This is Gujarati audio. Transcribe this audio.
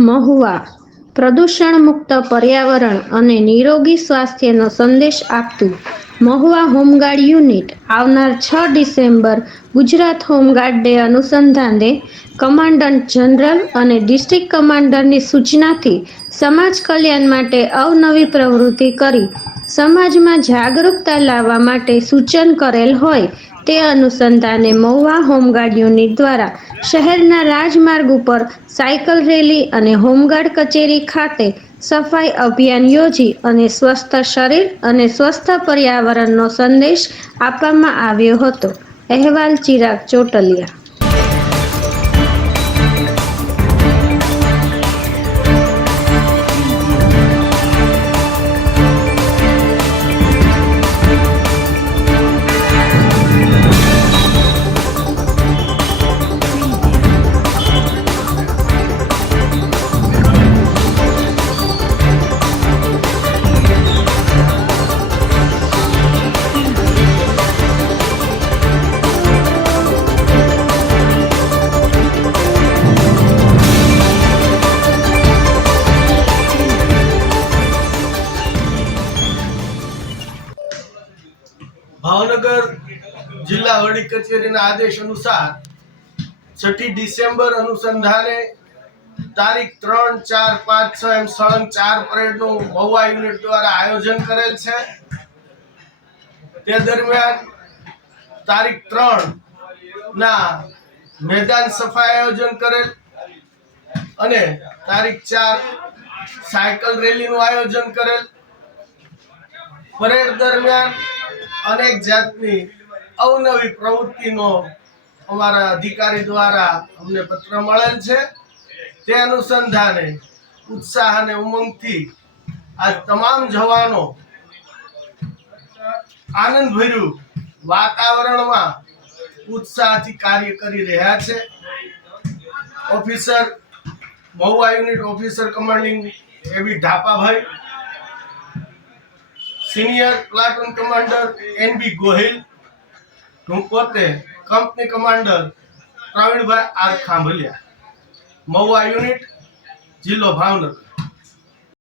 મહુવા પ્રદૂષણ મુક્ત પર્યાવરણ અને નિરોગી સ્વાસ્થ્યનો સંદેશ આપતું મહુવા હોમગાર્ડ યુનિટ આવનાર છ December Gujarat home guard day અનુસંધાને કમાન્ડન્ટ જનરલ અને ડિસ્ટ્રિક્ટ કમાન્ડરની સૂચનાથી સમાજ કલ્યાણ માટે અવનવી પ્રવૃત્તિ કરી સમાજમાં જાગૃતતા લાવવા માટે સૂચન કરેલ હોય તે અનુસંધાને મહુવા હોમગાર્ડ યુનિટ દ્વારા શહેરના રાજમાર્ગ ઉપર સાયકલ રેલી અને હોમગાર્ડ કચેરી ખાતે સફાઈ અભિયાન યોજી અને સ્વસ્થ શરીર અને સ્વસ્થ પર્યાવરણનો સંદેશ આપવામાં આવ્યો હતો. અહેવાલ ચિરાગ ચોટલિયા. ભાવનગર જિલ્લા વડી કચેરીના આદેશ અનુસાર છઠ્ઠી ડિસેમ્બર અનુસંધાને તારીખ ત્રણ, ચાર, પાંચ, છ એમ સળંગ ચાર પરેડનું મહુવા યુનિટ દ્વારા આયોજન કરેલ છે. તે દરમિયાન તારીખ ત્રણ ના મેદાન સફાઈ આયોજન કરેલ અને તારીખ ચાર સાયકલ રેલીનું આયોજન કરેલ. પરેડ દરમિયાન અનેક જાતની અવનવી પ્રવૃત્તિનો અમારા અધિકારી દ્વારા અમને પત્ર મળેલ છે. તે અનુસંધાને ઉત્સાહ અને ઉમંગથી આ તમામ જવાનો આનંદભર્યું વાતાવરણમાં ઉત્સાહથી કાર્ય કરી રહ્યા છે. Officer, Mahuva unit officer commanding એવી Dhapabhai senior platoon commander N B Gohil હું પોતે company commander Pravinbhai R Khambhaliya. Mahuva unit જિલ્લો ભાવનગર.